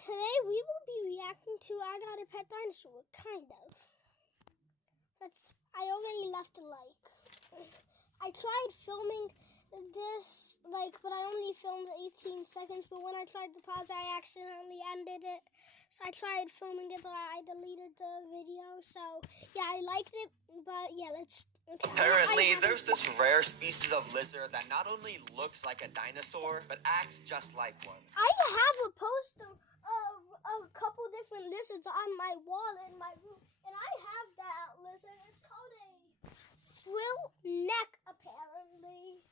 today we will be reacting to I Got a Pet Dinosaur, kind of. I already left a like. I tried filming this, but I only filmed 18 seconds, but when I tried to pause, I accidentally ended it. So I tried filming it, but I deleted the video. So, yeah, I liked it, but yeah, let's... Okay. Apparently, there's this rare species of lizard that not only looks like a dinosaur, but acts just like one. I have a poster of a couple different lizards on my wall in my room, and I have that lizard. It's called a frill neck, apparently.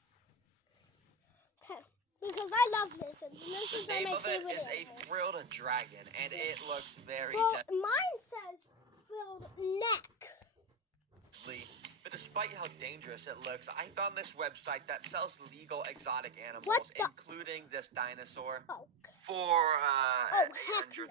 Okay, because I love lizards. The name of it is a frilled dragon, and it looks very... Well, mine says frilled neck. But despite how dangerous it looks, I found this website that sells legal exotic animals, including this dinosaur, for $800.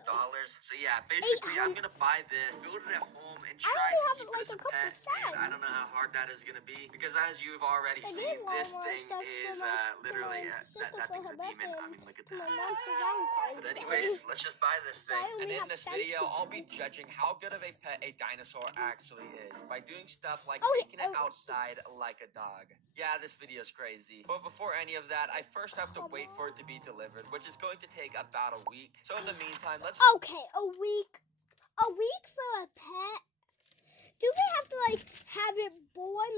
So yeah, basically I'm gonna buy this, build it at home, and try to keep it as a pet. And I don't know how hard that is gonna be, because as you've already seen, this thing is literally that thing's a demon. I mean, look at that. But anyways, let's just buy this thing. And in this video, I'll be judging how good of a pet a dinosaur actually is by doing stuff like taking it outside like a dog. Yeah, this video's crazy. But before any of that, I first have to wait for it to be delivered, which is going to take about a week. So in the meantime, let's... Okay, a week. A week for a pet? Do we have to, have it born?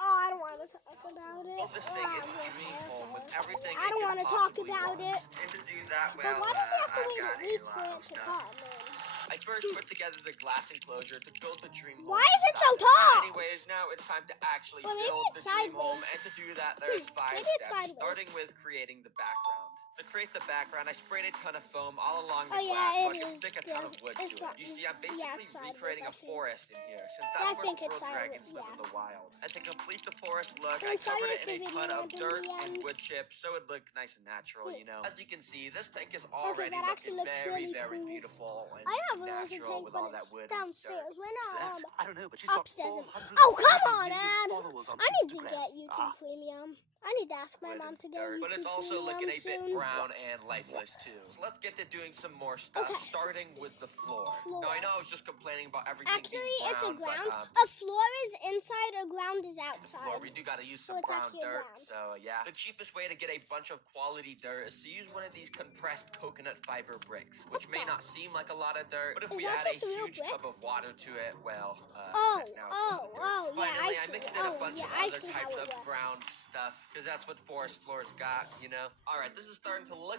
Oh, I don't want to talk about it. Well, this thing is a dream home with everything I don't want to talk about it. And to do that, But why does it have to wait a week for it to come? I first put together the glass enclosure to build the dream home. Why is it so tall? Anyways, now it's time to actually build the dream home. And to do that, there's 5 steps, starting with creating the background. To create the background, I sprayed a ton of foam all along the glass so I could stick a ton of wood to it. You see, I'm basically recreating a forest in here, since that's where frilled dragons live in the wild. And to complete the forest look, I covered it in a ton of dirt and wood chips so it looked nice and natural, you know. As you can see, this tank is already looking very, very beautiful and natural with all that wood and dirt. I don't know, but she's got upstairs. 400 Oh, come on, Ed! followers on I need to Instagram. get YouTube Premium. I need to ask my mom to get YouTube But it's also looking a bit soon. brown and lifeless too. So let's get to doing some more stuff, starting with the floor. Now I know I was just complaining about everything Actually, being brown, it's a ground. but A floor is inside, a ground is outside. floor, we do gotta use some brown dirt, so yeah. The cheapest way to get a bunch of quality dirt is to use one of these compressed coconut fiber bricks, which may not seem like a lot of dirt, but if we add a huge tub of water to it, well, now it's dirt. Finally, I mixed in a bunch of other types of brown stuff, because that's what forest floors got, you know? Alright, this is starting to look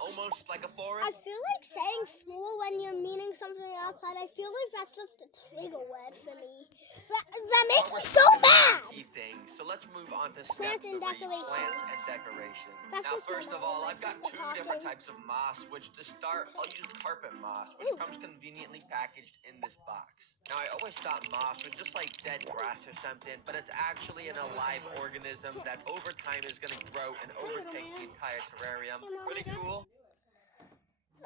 almost like a forest. I feel like saying floor when you're meaning something outside. I feel like that's just a trigger word for me. That makes me so mad! Key things. So let's move on to step 3, plants and decorations. Now, first of all, I've got 2 different types of moss, which to start, I'll use carpet moss, which comes conveniently packaged in this box. Now, I always thought moss was just like dead grass or something, but it's actually an alive organism that over time is going to grow and overtake the entire terrarium. Pretty cool.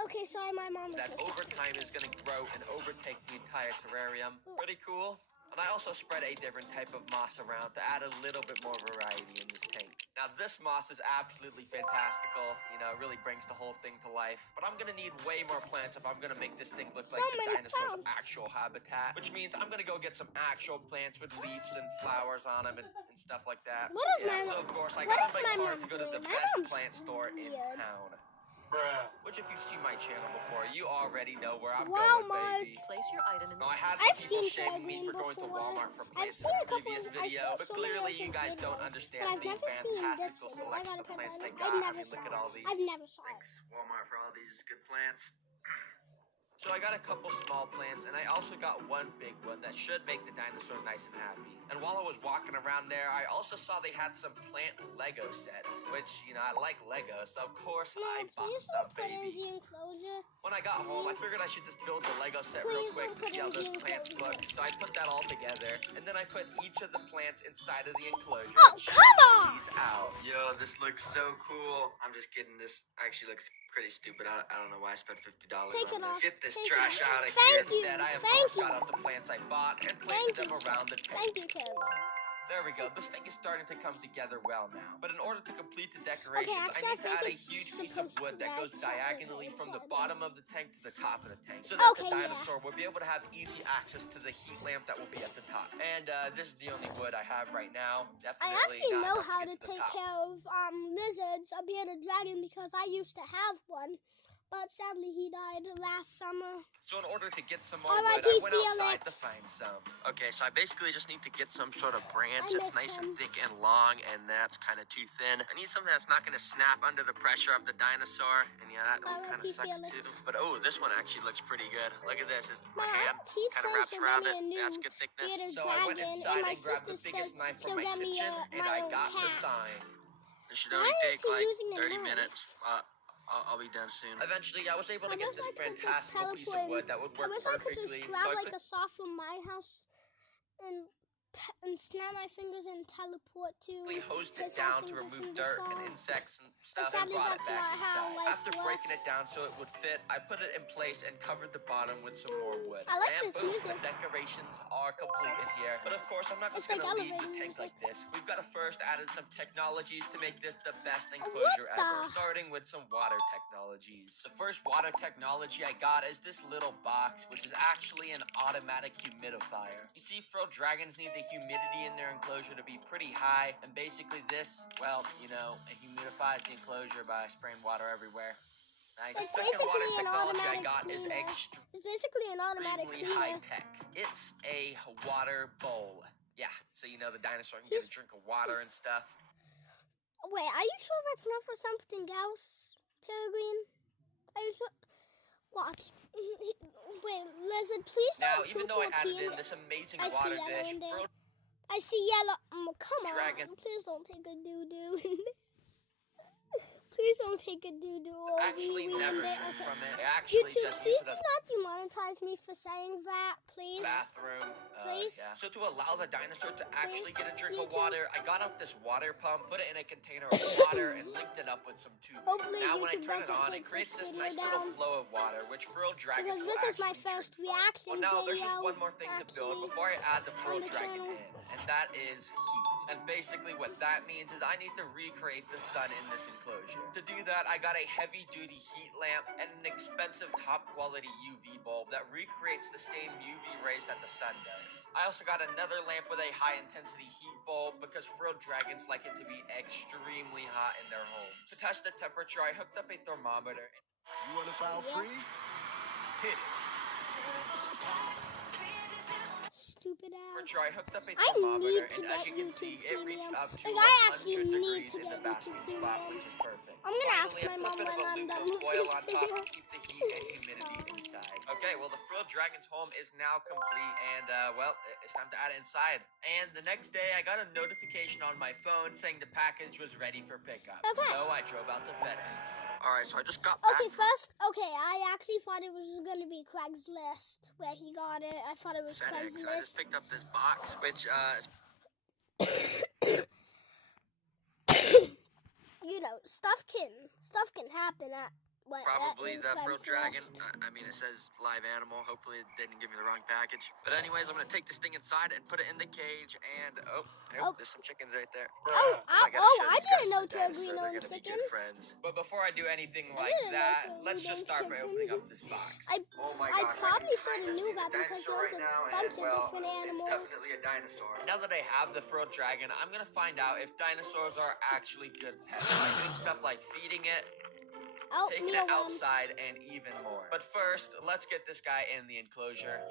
Okay, sorry, my mom was That over time is going to grow and overtake the entire terrarium. Pretty cool. And I also spread a different type of moss around to add a little bit more variety in this tank. Now this moss is absolutely fantastical, you know, it really brings the whole thing to life. But I'm gonna need way more plants if I'm gonna make this thing look like the dinosaur's actual habitat. Which means I'm gonna go get some actual plants with leaves and flowers on them and stuff like that. So of course I got my car to go to the best plant store in town. Which, if you've seen my channel before, you already know where I'm going, baby. Place your item in the... No, I had some people shaming me for going to Walmart for plants in the previous video, but clearly you guys don't understand the fantastical selection of plants they got. I mean, look at all these. Thanks, Walmart, for all these good plants. So I got a couple small plants, and I also got one big one that should make the dinosaur nice and happy. And while I was walking around there, I also saw they had some plant Lego sets, which, you know, I like Lego, so of course I bought some, baby. When I got home, I figured I should just build the Lego set real quick to see how those plants look. So I put that all together, and then I put each of the plants inside of the enclosure. Oh, come on! These out. Yo, this looks so cool. I'm just kidding. This actually looks pretty stupid. I don't know why I spent $50 on this. Get this trash out of here. Instead, I of course got out the plants I bought and planted them around the tank. Thank you, Caleb. There we go. This thing is starting to come together well now. But in order to complete the decorations, actually, I need to think add a it's huge piece of supposed to wood be that goes outside, diagonally from the inside bottom this. of the tank to the top of the tank, so that the Okay, dinosaur will be able to have easy access to the heat lamp that will be at the top. And this is the only wood I have right now. I Definitely actually not know enough how to to get to the take top. care of lizards, a bearded dragon, because I used to have one. But sadly, he died last summer. So in order to get some more R.I.P. wood, I went outside to Felix. find some. Okay, so I basically just need to get some sort of branch I that's miss nice and him. thick and long, and that's kind of too thin. I need something that's not going to snap under the pressure of the dinosaur, and yeah, that kind of R.I.P. sucks Felix. too. But oh, this one actually looks pretty good. Look at this. My My hand aunt keeps kind of saying wraps she'll around get it. me a That's new good thickness. bearded So I went dragon, inside and my and grabbed the sister biggest says knife from she'll my get me kitchen, and my I own got to cat. sign. This should Why only is take he like using a 30 knife? minutes. I'll be done soon. Eventually, I was able to I get wish this I could just fantastical piece of teleport. wood that would I work wish I could perfectly. just grab So I like put a saw from my house and snap my fingers and teleport to hosed it his down house to and give remove him the dirt saw. and insects and stuff and Sadly, brought it that's back not how inside. life After breaking it works. down so it would fit, I put it in place and covered the bottom with some more wood. I like And this boom, music. the decorations are complete in here. But of course, I'm not It's just like gonna leave the elevator tank music. like this. We've got to first add in some technologies to make this the best What enclosure the? ever. Starting with some water technologies. The first water technology I got is this little box, which is actually an automatic humidifier. You see, frilled dragons need the humidity in their enclosure to be pretty high, and basically this, well, you know, it humidifies the enclosure by spraying water everywhere. Nice. It's The second water basically an technology I automatic got is cleaner. extremely It's basically an automatic high cleaner. tech. It's a water bowl. Yeah, so you know the dinosaur can get a drink of water and stuff. Wait, are you sure that's not for something else, Terra Green? Are you sure? Watch. Wait, lizard, please Now, don't even poop though I or added pee in this amazing I water see yellow dish, in there. frilled I see yellow. Come dragon on. Please don't take a doo-doo. Please don't take a doo-doo or actually wee-wee never in there. drink Okay. from it. I actually YouTube, just please use it do as a not demonetize me for saying that, please. bathroom. Please? Yeah. So to allow the dinosaur to actually get a drink of YouTube. water, I got out this water pump, put it in a container of water, and linked it up with some tubing. Hopefully Now when I YouTube turn it doesn't on, take it creates this this video nice little down. flow of water, which frilled dragons Because will this is my actually first drink from. reaction Well, now there's just video, one more thing to build actually, before I add the frilled on the dragon channel. in, and that is heat. And basically what that means is I need to recreate the sun in this enclosure. To do that, I got a heavy-duty heat lamp and an expensive top-quality UV bulb that recreates the same UV rays that the sun does. I also got another lamp with a high-intensity heat bulb because frilled dragons like it to be extremely hot in their homes. To test the temperature, I hooked up a thermometer. You want to file free? Hit it. Stupid ass. I hooked up a I thermometer, need to and as get you can YouTube see, it reached Premium. up to Like, I actually 100 need degrees to in get the basking YouTube spot, Premium. which is perfect. I'm gonna ask Finally, my I mom put a bit of when I'm aluminum done with foil this on top video. to keep the heat and humidity inside. Okay, well, the frilled dragon's home is now complete, and, well, it's time to add it inside. And the next day, I got a notification on my phone saying the package was ready for pickup. Okay. So I drove out to FedEx. Alright, so I just got back. Okay, first, I actually thought it was gonna be Craigslist where he got it. I thought it was FedEx. I just Craigslist. picked up this box, which, is You know, stuff can happen at probably the frilled dragon. Craigslist. I mean, it says live animal. Hopefully, it didn't give me the wrong package. But anyways, I'm gonna take this thing inside and put it in the cage. And Oh. there's some chickens right there. I didn't know Terra Green They're owned gonna be good chickens. friends. But before I do anything like didn't know that, Terra let's Green just start owned by chickens. opening up this box. I I probably can sort of kinda knew see that the because dinosaur there was right now, a bunch and, of different it's animals. definitely a dinosaur. Now that I have the frilled dragon, I'm gonna find out if dinosaurs are actually good pets by doing stuff like feeding it, Oh, taking it mealworms. outside, and even more. But first, let's get this guy in the enclosure.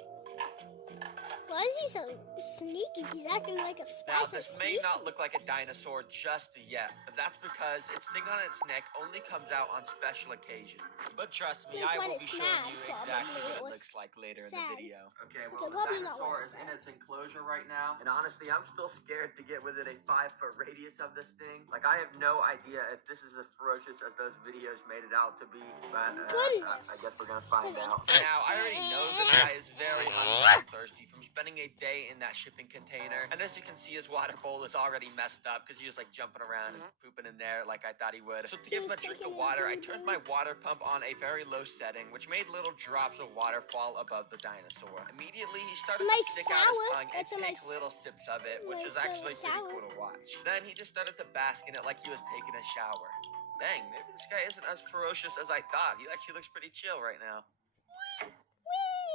Why is he so sneaky? He's acting like a spy. Now, so this may sneaky. not look like a dinosaur just yet, but that's because its sting on its neck only comes out on special occasions. But trust me, Like I when will be it's showing mad, you probably. exactly It what it was looks like later in the sad. video. Okay, well, Okay, the probably not dinosaur when is it's in sad. its enclosure right now, and honestly, I'm still scared to get within a 5-foot radius of this thing. Like, I have no idea if this is as ferocious as those videos made it out to be, but Goodness. I guess we're gonna find out. Now, I already know this guy is very hungry and thirsty from spending spending a day in that shipping container. And as you can see, his water bowl is already messed up because he was like jumping around and pooping in there like I thought he would. So to give him a drink of water, I turned my water pump on a very low setting, which made little drops of water fall above the dinosaur. Immediately, he started to stick out his tongue and take little sips of it, which is actually pretty cool to watch. Then he just started to bask in it like he was taking a shower. Dang, maybe this guy isn't as ferocious as I thought. He actually looks pretty chill right now.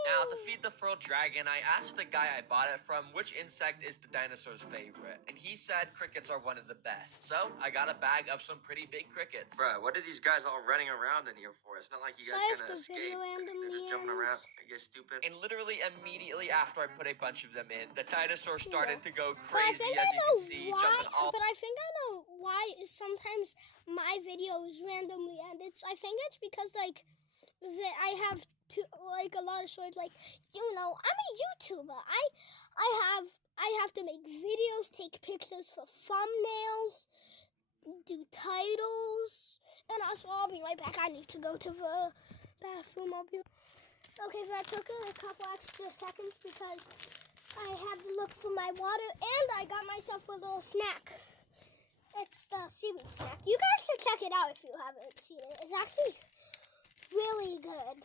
Now, to feed the frilled dragon, I asked the guy I bought it from which insect is the dinosaur's favorite, and he said crickets are one of the best. So, I got a bag of some pretty big crickets. Bruh, what are these guys all running around in here for? It's not like you guys gonna escape. They're just jumping around. Are you guys stupid? And literally immediately after I put a bunch of them in, the dinosaur started to go crazy, as you can see, jumping all. But I think I know why is sometimes my videos randomly end. I think it's because like I have a lot of stories. Like, I'm a YouTuber. I have to make videos, take pictures for thumbnails, do titles, and also I'll be right back. I need to go to the bathroom. Okay, that took a couple extra seconds because I had to look for my water, and I got myself a little snack. It's the seaweed snack. You guys should check it out if you haven't seen it. It's actually really good.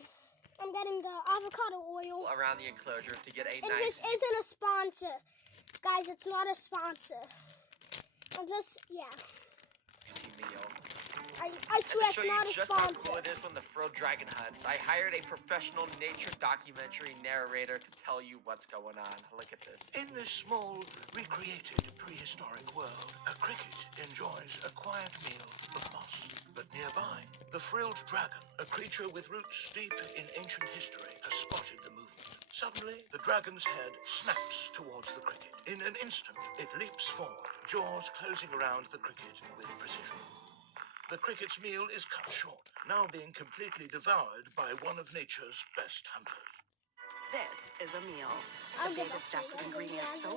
I'm getting the avocado oil around the enclosure to get a and nice. This isn't a sponsor. Guys, it's not a sponsor. I'm just, meal. I swear to show it's not you a just how sponsor. cool it is when the frilled dragon hunts, I hired a professional nature documentary narrator to tell you what's going on. Look at this. In this small, recreated prehistoric world, a cricket enjoys a quiet meal of moss. But nearby, the frilled dragon, a creature with roots deep in ancient history, has spotted the movement. Suddenly, the dragon's head snaps towards the cricket. In an instant, it leaps forward, jaws closing around the cricket with precision. The cricket's meal is cut short, now being completely devoured by one of nature's best hunters. This is a meal. I'll The get beta back stacked to with you. ingredients so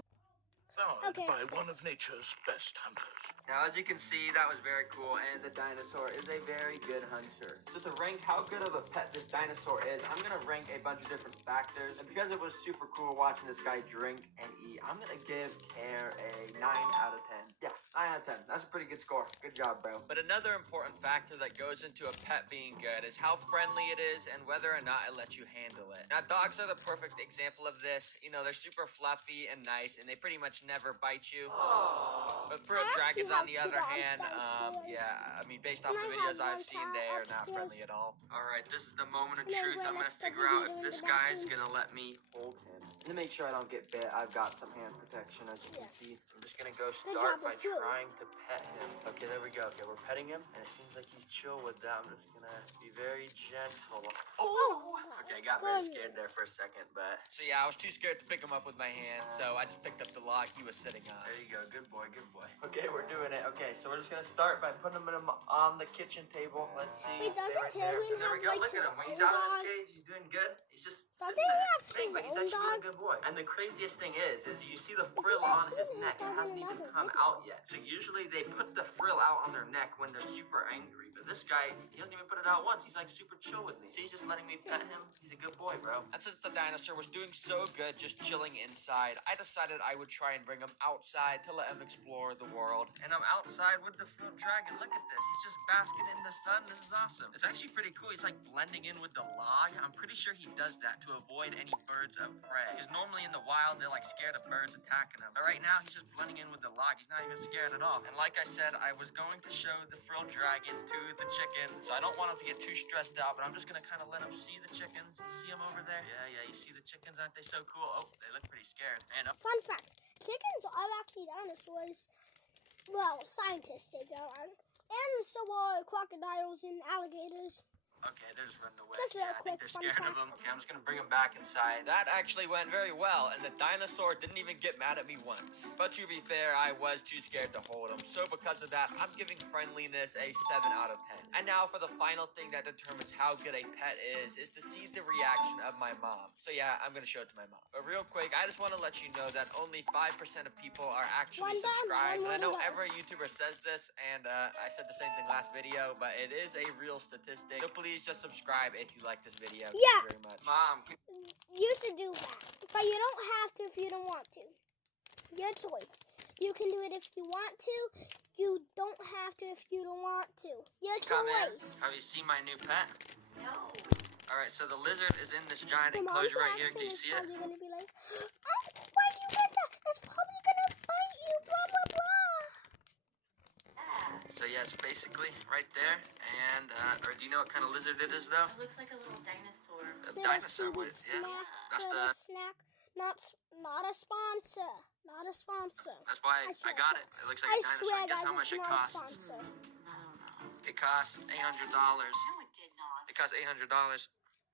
Devoured by one of nature's best hunters. Now, as you can see, that was very cool, and the dinosaur is a very good hunter. So to rank how good of a pet this dinosaur is, I'm going to rank a bunch of different factors. And because it was super cool watching this guy drink and eat, I'm going to give Care a 9 out of 10. Yeah, 9 out of 10. That's a pretty good score. Good job, bro. But another important factor that goes into a pet being good is how friendly it is and whether or not it lets you handle it. Now, dogs are the perfect example of this. They're super fluffy and nice, and they pretty much never bite you. Aww. But frilled dragons, on the other hand, based off the videos I've seen, they are not friendly at all. Alright, this is the moment of truth. I'm gonna figure out if this guy's gonna let me hold him. And to make sure I don't get bit, I've got some hand protection, as you can see. I'm just gonna go start by trying to pet him. Okay, there we go. Okay, we're petting him, and it seems like he's chill with that. I'm just gonna be very gentle. Oh! Okay, I got very scared there for a second, but... So yeah, I was too scared to pick him up with my hand, so I just picked up the log he was sitting on. There you go. Good boy, good boy. Okay, we're doing it. Okay, so we're just gonna start by putting him on the kitchen table. Let's see. Wait, doesn't Taylor there we go. Look at him. When he's out of his cage, he's doing good. He's just Doesn't sitting he there. have his But he's own actually dog? a good boy. And the craziest thing is you see the frill on his neck. It hasn't even come out yet. So usually they put the frill out on their neck when they're super angry. But this guy, he doesn't even put it out once. He's like super chill with me. See, he's just letting me pet him. He's a good boy, bro. And since the dinosaur was doing so good just chilling inside, I decided I would try and bring him outside to let him explore the world. And I'm outside with the frilled dragon. Look at this. He's just basking in the sun. This is awesome. It's actually pretty cool. He's like blending in with the log. I'm pretty sure he does that to avoid any birds of prey. Because normally in the wild, they're like scared of birds attacking them. But right now, he's just blending in with the log. He's not even scared at all. And like I said, I was going to show the frilled dragon to the chickens. So I don't want him to get too stressed out, but I'm just going to kind of let him see the chickens. You see them over there? Yeah, you see the chickens? Aren't they so cool? Oh, they look pretty scared. And Fun fact, chickens are actually dinosaurs. Well, scientists say they are. And so are crocodiles and alligators. Okay, they're just running away. Just a Yeah, little I think quick they're fun scared fact. of him. Okay, I'm just gonna bring him back inside. That actually went very well, and the dinosaur didn't even get mad at me once. But to be fair, I was too scared to hold him. So because of that, I'm giving friendliness a 7 out of 10. And now for the final thing that determines how good a pet is to see the reaction of my mom. So yeah, I'm gonna show it to my mom. But real quick, I just want to let you know that only 5% of people are actually subscribed. And I know every YouTuber says this, and I said the same thing last video, but it is a real statistic. So please just subscribe if you like this video. Thank you very much. Mom, You should do that. But you don't have to if you don't want to. Your choice. You can do it if you want to. You don't have to if you don't want to. Your choice. Have you seen my new pet? No. All right, so the lizard is in this giant The enclosure right here. mom's Do you see it? probably gonna be like, oh, why do you get that? It's probably gonna bite you. Blah blah blah. So yes, basically right there. And or do you know what kind of lizard it is though? It looks like a little dinosaur. A Little dinosaur seaweed would, yeah. snack, That's little the. snack. Not a sponsor. Not a sponsor. That's why I got it. It looks like a dinosaur. Swear, Guess guys, how much it's it not a costs? sponsor. I don't know. It costs $800. No, it did not. It costs $800.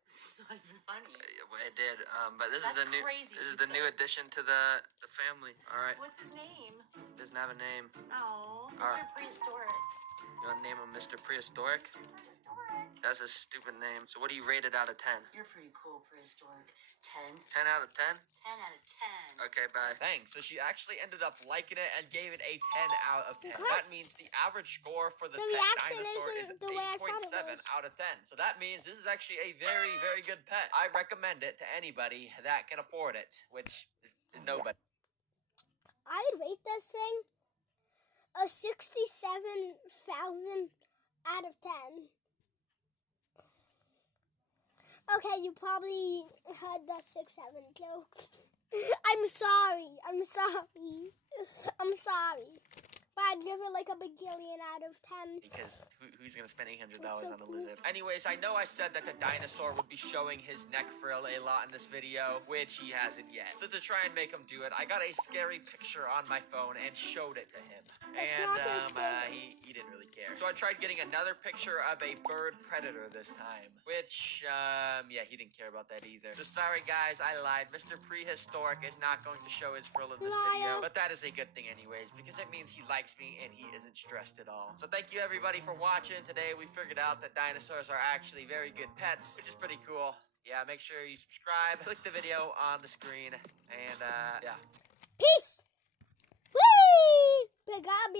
It's not even funny. It did. But this That's is the new. crazy, This is the new Ethan. addition to the family. All right. What's his name? Doesn't have a name. Oh, Mr. Alright. Prehistoric. You want to name him Mr. Prehistoric? Prehistoric. That's a stupid name. So what do you rate it out of 10? You're pretty cool, Prehistoric. 10. 10 out of 10? 10 out of 10. Okay, bye. Thanks. So she actually ended up liking it and gave it a 10 out of 10. Okay. That means the average score for the The pet reaction dinosaur is isn't the way I thought it 8.7 was. out of 10. So that means this is actually a very, very good pet. I recommend it to anybody that can afford it, which is nobody. I'd rate this thing a 67,000 out of 10. Okay, you probably heard the 6-7 joke. I'm sorry. But I'd give it like a bagillion out of 10. Because who's going to spend $800 on a lizard? Anyways, I know I said that the dinosaur would be showing his neck frill a lot in this video, which he hasn't yet. So to try and make him do it, I got a scary picture on my phone and showed it to him. And he didn't really care. So I tried getting another picture of a bird predator this time, which, yeah, he didn't care about that either. So sorry, guys, I lied. Mr. Prehistoric is not going to show his frill in this video, but that is a good thing anyways, because it means he likes me and he isn't stressed at all. So thank you everybody for watching. Today we figured out that dinosaurs are actually very good pets, which is pretty cool. Yeah, make sure you subscribe, click the video on the screen, and yeah. Peace! Whee! Big dog,